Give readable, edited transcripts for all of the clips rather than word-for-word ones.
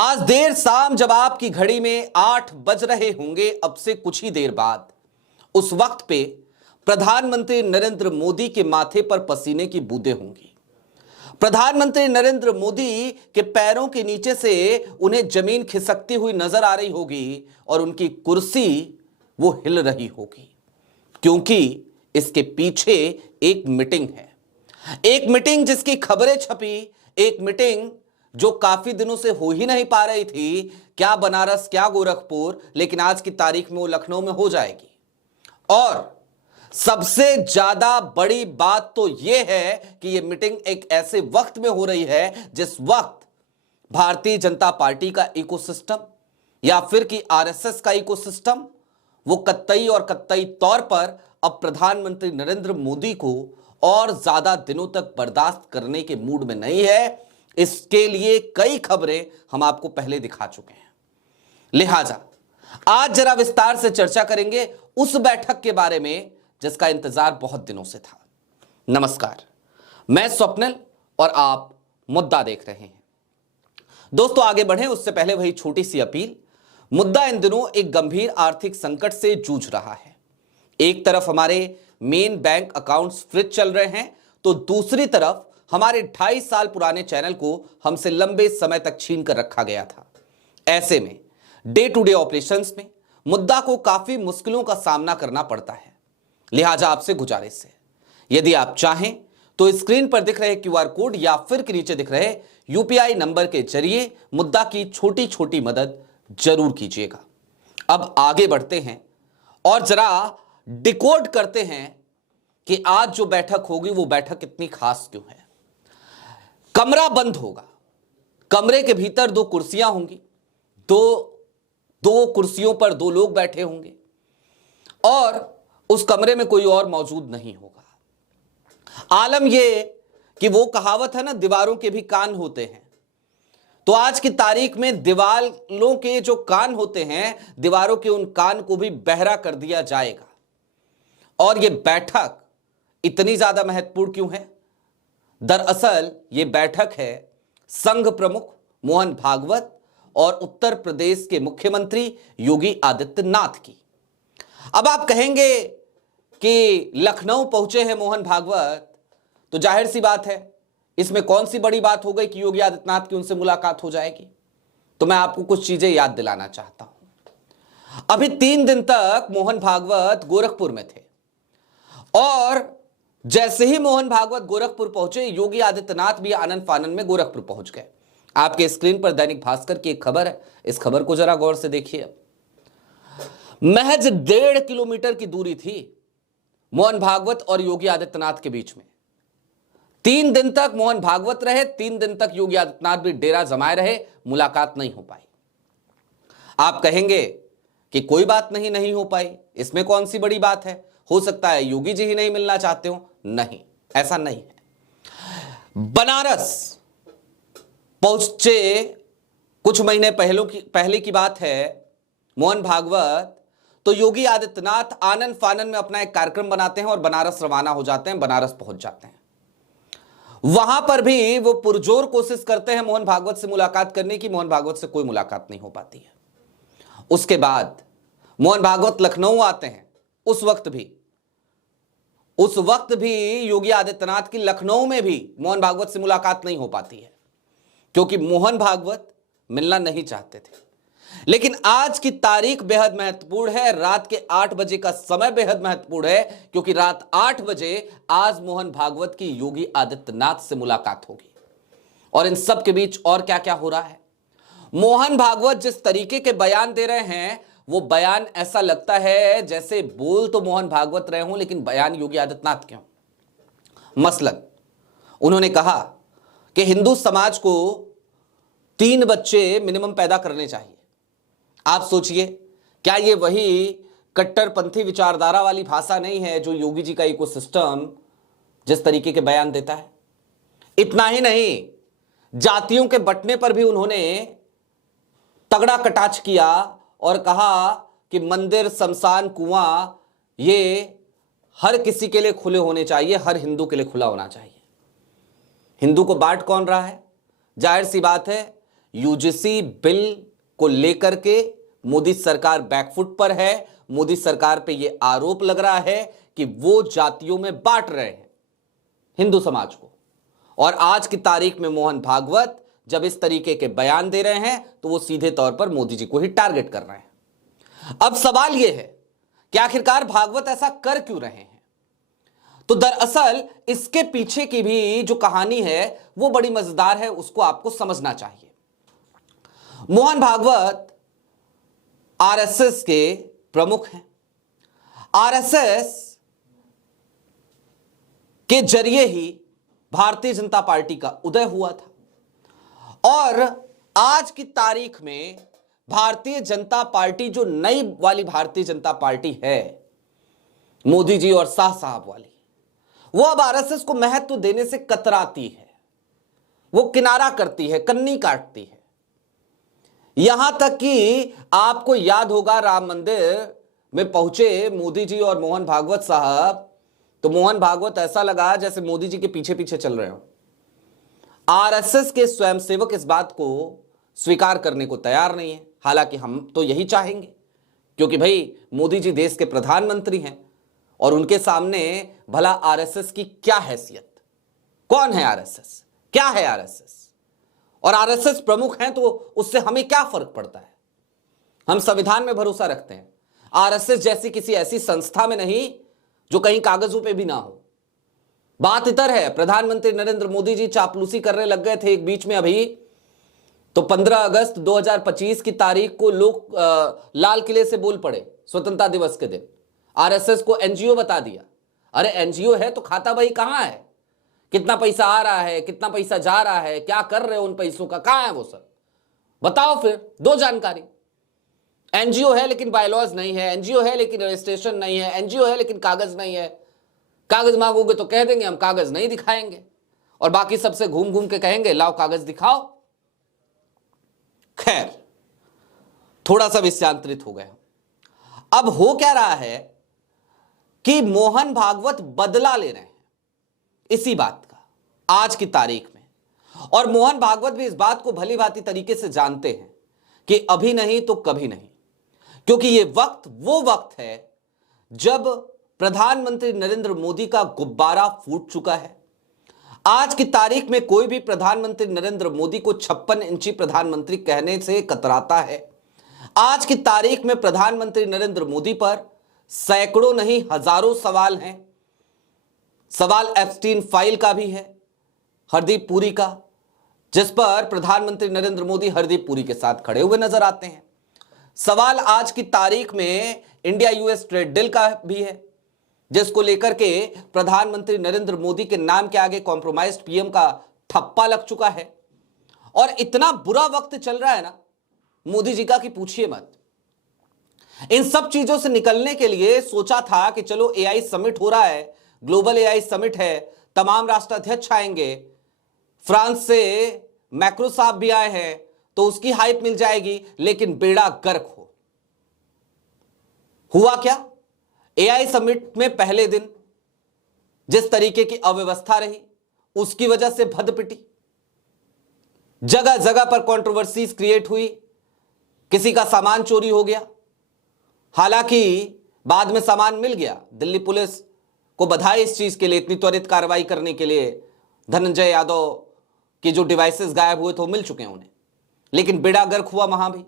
आज देर शाम जब आपकी घड़ी में 8 बज रहे होंगे, अब से कुछ ही देर बाद, उस वक्त पे प्रधानमंत्री नरेंद्र मोदी के माथे पर पसीने की बूंदें होंगी। प्रधानमंत्री नरेंद्र मोदी के पैरों के नीचे से उन्हें जमीन खिसकती हुई नजर आ रही होगी और उनकी कुर्सी वो हिल रही होगी, क्योंकि इसके पीछे एक मीटिंग है। एक मीटिंग जिसकी खबरें छपी, एक मीटिंग जो काफी दिनों से हो ही नहीं पा रही थी, क्या बनारस क्या गोरखपुर, लेकिन आज की तारीख में वो लखनऊ में हो जाएगी। और सबसे ज्यादा बड़ी बात तो यह है कि यह मीटिंग एक ऐसे वक्त में हो रही है जिस वक्त भारतीय जनता पार्टी का इकोसिस्टम या फिर कि आरएसएस का इकोसिस्टम वो कतई और कतई तौर पर अब प्रधानमंत्री नरेंद्र मोदी को और ज्यादा दिनों तक बर्दाश्त करने के मूड में नहीं है। इसके लिए कई खबरें हम आपको पहले दिखा चुके हैं। लिहाजा आज जरा विस्तार से चर्चा करेंगे उस बैठक के बारे में जिसका इंतजार बहुत दिनों से था। नमस्कार, मैं स्वप्निल और आप मुद्दा देख रहे हैं। दोस्तों, आगे बढ़े उससे पहले वही छोटी सी अपील। मुद्दा इन दिनों एक गंभीर आर्थिक संकट से जूझ रहा है। एक तरफ हमारे मेन बैंक अकाउंट्स फ्रीज चल रहे हैं, तो दूसरी तरफ हमारे 2.5 साल पुराने चैनल को हमसे लंबे समय तक छीन कर रखा गया था। ऐसे में डे टू डे ऑपरेशंस में मुद्दा को काफी मुश्किलों का सामना करना पड़ता है। लिहाजा आपसे गुजारिश है, यदि आप चाहें तो स्क्रीन पर दिख रहे क्यूआर कोड या फिर के नीचे दिख रहे यूपीआई नंबर के जरिए मुद्दा की छोटी छोटी मदद जरूर कीजिएगा। अब आगे बढ़ते हैं और जरा डिकोड करते हैं कि आज जो बैठक होगी वो बैठक इतनी खास क्यों है। कमरा बंद होगा, कमरे के भीतर 2 कुर्सियां होंगी, दो कुर्सियों पर 2 लोग बैठे होंगे और उस कमरे में कोई और मौजूद नहीं होगा। आलम यह कि वो कहावत है ना, दीवारों के भी कान होते हैं। तो आज की तारीख में दीवारों के जो कान होते हैं, दीवारों के उन कान को भी बहरा कर दिया जाएगा। और यह बैठक इतनी ज्यादा महत्वपूर्ण क्यों है? दरअसल ये बैठक है संघ प्रमुख मोहन भागवत और उत्तर प्रदेश के मुख्यमंत्री योगी आदित्यनाथ की। अब आप कहेंगे कि लखनऊ पहुंचे हैं मोहन भागवत, तो जाहिर सी बात है इसमें कौन सी बड़ी बात हो गई कि योगी आदित्यनाथ की उनसे मुलाकात हो जाएगी। तो मैं आपको कुछ चीजें याद दिलाना चाहता हूं। अभी 3 दिन तक मोहन भागवत गोरखपुर में थे और जैसे ही मोहन भागवत गोरखपुर पहुंचे, योगी आदित्यनाथ भी आनंद फानन में गोरखपुर पहुंच गए। आपके स्क्रीन पर दैनिक भास्कर की एक खबर है, इस खबर को जरा गौर से देखिए। महज 1.5 किलोमीटर की दूरी थी मोहन भागवत और योगी आदित्यनाथ के बीच में। 3 दिन तक मोहन भागवत रहे, 3 दिन तक योगी आदित्यनाथ भी डेरा जमाए रहे, मुलाकात नहीं हो पाई। आप कहेंगे कि कोई बात नहीं हो पाई, इसमें कौन सी बड़ी बात है, हो सकता है योगी जी ही नहीं मिलना चाहते हो। नहीं, ऐसा नहीं है। बनारस पहुंचे कुछ महीने पहले की बात है मोहन भागवत, तो योगी आदित्यनाथ आनंद फानन में अपना एक कार्यक्रम बनाते हैं और बनारस रवाना हो जाते हैं, बनारस पहुंच जाते हैं। वहां पर भी वो पुरजोर कोशिश करते हैं मोहन भागवत से मुलाकात करने की, मोहन भागवत से कोई मुलाकात नहीं हो पाती है। उसके बाद मोहन भागवत लखनऊ आते हैं। उस वक्त भी योगी आदित्यनाथ की लखनऊ में भी मोहन भागवत से मुलाकात नहीं हो पाती है, क्योंकि मोहन भागवत मिलना नहीं चाहते थे। लेकिन आज की तारीख बेहद महत्वपूर्ण है, रात के 8 बजे का समय बेहद महत्वपूर्ण है, क्योंकि रात 8 बजे आज मोहन भागवत की योगी आदित्यनाथ से मुलाकात होगी। और इन सब के बीच और क्या क्या हो रहा है, मोहन भागवत जिस तरीके के बयान दे रहे हैं, वो बयान ऐसा लगता है जैसे बोल तो मोहन भागवत रहे हों, लेकिन बयान योगी आदित्यनाथ के हों। मसलन उन्होंने कहा कि हिंदू समाज को 3 बच्चे मिनिमम पैदा करने चाहिए। आप सोचिए, क्या ये वही कट्टरपंथी विचारधारा वाली भाषा नहीं है जो योगी जी का इकोसिस्टम जिस तरीके के बयान देता है? इतना ही नहीं, जातियों के बंटने पर भी उन्होंने तगड़ा कटाक्ष किया और कहा कि मंदिर, शमशान, कुआं ये हर किसी के लिए खुले होने चाहिए, हर हिंदू के लिए खुला होना चाहिए। हिंदू को बांट कौन रहा है? जाहिर सी बात है यूजीसी बिल को लेकर के मोदी सरकार बैकफुट पर है। मोदी सरकार पे यह आरोप लग रहा है कि वो जातियों में बांट रहे हैं हिंदू समाज को। और आज की तारीख में मोहन भागवत जब इस तरीके के बयान दे रहे हैं तो वो सीधे तौर पर मोदी जी को ही टारगेट कर रहे हैं। अब सवाल यह है कि आखिरकार भागवत ऐसा कर क्यों रहे हैं? तो दरअसल इसके पीछे की भी जो कहानी है वो बड़ी मजेदार है, उसको आपको समझना चाहिए। मोहन भागवत आरएसएस के प्रमुख हैं। आरएसएस के जरिए ही भारतीय जनता पार्टी का उदय हुआ था और आज की तारीख में भारतीय जनता पार्टी जो नई वाली भारतीय जनता पार्टी है, मोदी जी और शाह साहब वाली, वो अब आरएसएस को महत्व देने से कतराती है। वो किनारा करती है, कन्नी काटती है। यहां तक कि आपको याद होगा राम मंदिर में पहुंचे मोदी जी और मोहन भागवत साहब, तो मोहन भागवत ऐसा लगा जैसे मोदी जी के पीछे पीछे चल रहे हो। आरएसएस के स्वयंसेवक इस बात को स्वीकार करने को तैयार नहीं है। हालांकि हम तो यही चाहेंगे, क्योंकि भाई मोदी जी देश के प्रधानमंत्री हैं और उनके सामने भला आरएसएस की क्या हैसियत, कौन है आरएसएस, क्या है आरएसएस, और आरएसएस प्रमुख हैं तो उससे हमें क्या फर्क पड़ता है। हम संविधान में भरोसा रखते हैं, आरएसएस जैसी किसी ऐसी संस्था में नहीं जो कहीं कागजों पे भी ना हो। बात इतर है, प्रधानमंत्री नरेंद्र मोदी जी चापलूसी करने लग गए थे एक बीच में अभी, तो 15 अगस्त 2025 की तारीख को लोग लाल किले से बोल पड़े स्वतंत्रता दिवस के दिन, आरएसएस को एनजीओ बता दिया। अरे एनजीओ है तो खाता भाई कहां है, कितना पैसा आ रहा है, कितना पैसा जा रहा है, क्या कर रहे हो उन पैसों का, कहां है वो सब बताओ, फिर दो जानकारी। एनजीओ है लेकिन बायलॉज नहीं है, एनजीओ है लेकिन रजिस्ट्रेशन नहीं है, एनजीओ है लेकिन कागज नहीं है। कागज मांगोगे तो कह देंगे हम कागज नहीं दिखाएंगे, और बाकी सबसे घूम घूम के कहेंगे लाओ कागज दिखाओ। खैर, थोड़ा सा विषयांतरित हो गया। अब हो क्या रहा है कि मोहन भागवत बदला ले रहे हैं इसी बात का आज की तारीख में, और मोहन भागवत भी इस बात को भली भांति तरीके से जानते हैं कि अभी नहीं तो कभी नहीं, क्योंकि यह वक्त वो वक्त है जब प्रधानमंत्री नरेंद्र मोदी का गुब्बारा फूट चुका है। आज की तारीख में कोई भी प्रधानमंत्री नरेंद्र मोदी को 56 इंची प्रधानमंत्री कहने से कतराता है। आज की तारीख में प्रधानमंत्री नरेंद्र मोदी पर सैकड़ों नहीं हजारों सवाल हैं। सवाल एप्स्टीन फाइल का भी है, हरदीप पुरी का, जिस पर प्रधानमंत्री नरेंद्र मोदी हरदीप पुरी के साथ खड़े हुए नजर आते हैं। सवाल आज की तारीख में इंडिया यूएस ट्रेड डील का भी है, जिसको लेकर के प्रधानमंत्री नरेंद्र मोदी के नाम के आगे कॉम्प्रोमाइज्ड पीएम का ठप्पा लग चुका है। और इतना बुरा वक्त चल रहा है ना मोदी जी का कि पूछिए मत। इन सब चीजों से निकलने के लिए सोचा था कि चलो एआई समिट हो रहा है, ग्लोबल एआई समिट है, तमाम राष्ट्राध्यक्ष आएंगे, फ्रांस से मैक्रो साहब भी आए हैं, तो उसकी हाइप मिल जाएगी, लेकिन बेड़ा गर्क हुआ क्या? एआई समिट में पहले दिन जिस तरीके की अव्यवस्था रही उसकी वजह से भद पिटी, जगह जगह पर कंट्रोवर्सीज क्रिएट हुई, किसी का सामान चोरी हो गया। हालांकि बाद में सामान मिल गया, दिल्ली पुलिस को बधाई इस चीज के लिए, इतनी त्वरित कार्रवाई करने के लिए। धनंजय यादव के जो डिवाइसेस गायब हुए थे वो मिल चुके हैं उन्हें, लेकिन बेड़ा गर्क हुआ वहां भी।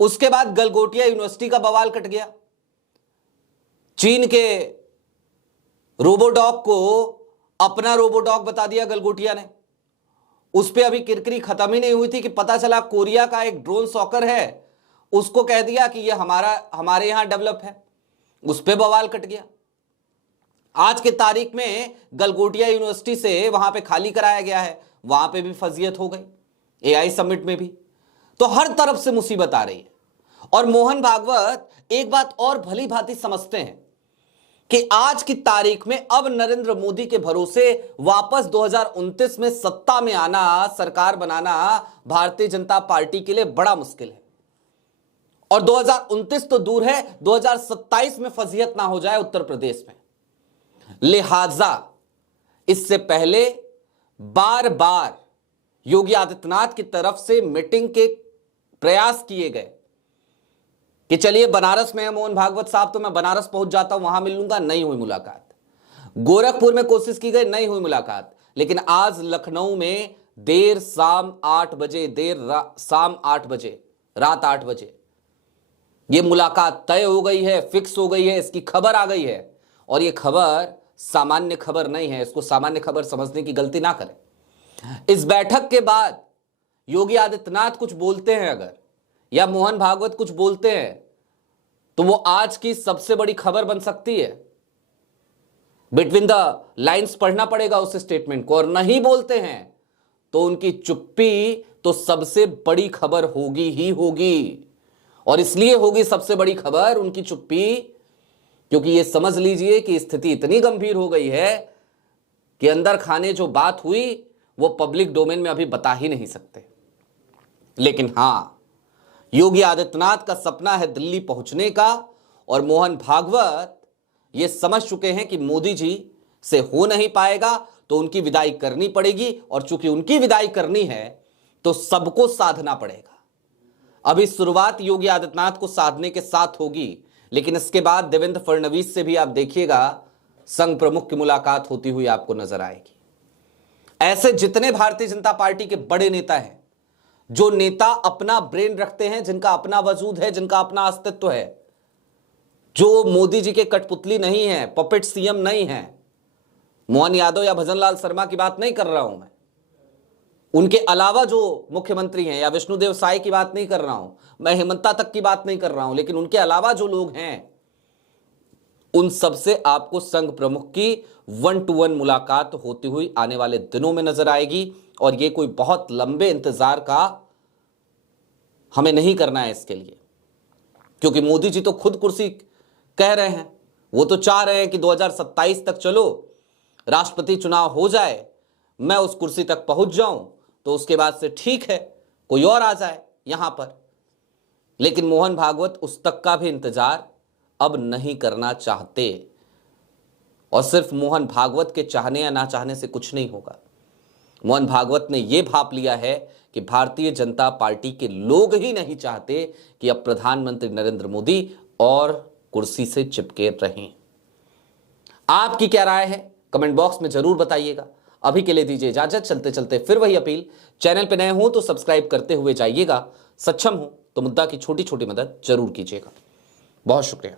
उसके बाद गलगोटिया यूनिवर्सिटी का बवाल कट गया। चीन के रोबोडॉग को अपना रोबोडॉग बता दिया गलगोटिया ने। उस पर अभी किरकिरी खत्म ही नहीं हुई थी कि पता चला कोरिया का एक ड्रोन सॉकर है, उसको कह दिया कि ये हमारे यहां डेवलप है, उस पर बवाल कट गया। आज के तारीख में गलगोटिया यूनिवर्सिटी से वहां पे खाली कराया गया है, वहां पे भी फजीयत हो गई, एआई समिट में भी। तो हर तरफ से मुसीबत आ रही है। और मोहन भागवत एक बात और भली भांति समझते हैं कि आज की तारीख में अब नरेंद्र मोदी के भरोसे वापस 2029 में सत्ता में आना, सरकार बनाना भारतीय जनता पार्टी के लिए बड़ा मुश्किल है। और 2029 तो दूर है, 2027 में फजीहत ना हो जाए उत्तर प्रदेश में। लिहाजा इससे पहले बार बार योगी आदित्यनाथ की तरफ से मीटिंग के प्रयास किए गए कि चलिए बनारस में है मोहन भागवत साहब, तो मैं बनारस पहुंच जाता हूं, वहां मिल लूंगा, नहीं हुई मुलाकात। गोरखपुर में कोशिश की गई, नहीं हुई मुलाकात। लेकिन आज लखनऊ में देर शाम 8 बजे, रात 8 बजे यह मुलाकात तय हो गई है, फिक्स हो गई है, इसकी खबर आ गई है। और यह खबर सामान्य खबर नहीं है, इसको सामान्य खबर समझने की गलती ना करें। इस बैठक के बाद योगी आदित्यनाथ कुछ बोलते हैं अगर, या मोहन भागवत कुछ बोलते हैं, तो वो आज की सबसे बड़ी खबर बन सकती है। बिटवीन द लाइंस पढ़ना पड़ेगा उस स्टेटमेंट को। और नहीं बोलते हैं तो उनकी चुप्पी तो सबसे बड़ी खबर होगी ही होगी। और इसलिए होगी सबसे बड़ी खबर उनकी चुप्पी, क्योंकि ये समझ लीजिए कि स्थिति इतनी गंभीर हो गई है कि अंदर खाने जो बात हुई वो पब्लिक डोमेन में अभी बता ही नहीं सकते। लेकिन हां, योगी आदित्यनाथ का सपना है दिल्ली पहुंचने का, और मोहन भागवत ये समझ चुके हैं कि मोदी जी से हो नहीं पाएगा तो उनकी विदाई करनी पड़ेगी। और चूंकि उनकी विदाई करनी है तो सबको साधना पड़ेगा। अभी शुरुआत योगी आदित्यनाथ को साधने के साथ होगी, लेकिन इसके बाद देवेंद्र फडणवीस से भी आप देखिएगा संघ प्रमुख की मुलाकात होती हुई आपको नजर आएगी। ऐसे जितने भारतीय जनता पार्टी के बड़े नेता हैं, जो नेता अपना ब्रेन रखते हैं, जिनका अपना वजूद है, जिनका अपना अस्तित्व है, जो मोदी जी के कठपुतली नहीं है, पपेट सीएम नहीं है, मोहन यादव या भजनलाल शर्मा की बात नहीं कर रहा हूं मैं, उनके अलावा जो मुख्यमंत्री हैं, या विष्णुदेव साय की बात नहीं कर रहा हूं मैं, हेमंता तक की बात नहीं कर रहा हूं, लेकिन उनके अलावा जो लोग हैं उन सबसे आपको संघ प्रमुख की 1-to-1 मुलाकात होती हुई आने वाले दिनों में नजर आएगी। और यह कोई बहुत लंबे इंतजार का हमें नहीं करना है इसके लिए, क्योंकि मोदी जी तो खुद कुर्सी कह रहे हैं, वो तो चाह रहे हैं कि 2027 तक चलो, राष्ट्रपति चुनाव हो जाए, मैं उस कुर्सी तक पहुंच जाऊं, तो उसके बाद से ठीक है कोई और आ जाए यहां पर। लेकिन मोहन भागवत उस तक का भी इंतजार अब नहीं करना चाहते। और सिर्फ मोहन भागवत के चाहने या ना चाहने से कुछ नहीं होगा। मोहन भागवत ने यह भाप लिया है कि भारतीय जनता पार्टी के लोग ही नहीं चाहते कि अब प्रधानमंत्री नरेंद्र मोदी और कुर्सी से चिपके रहें। आपकी क्या राय है कमेंट बॉक्स में जरूर बताइएगा। अभी के लिए दीजिए इजाजत, चलते चलते फिर वही अपील, चैनल पे नए हो तो सब्सक्राइब करते हुए जाइएगा, सक्षम हो तो मुद्दा की छोटी छोटी मदद जरूर कीजिएगा। बहुत शुक्रिया।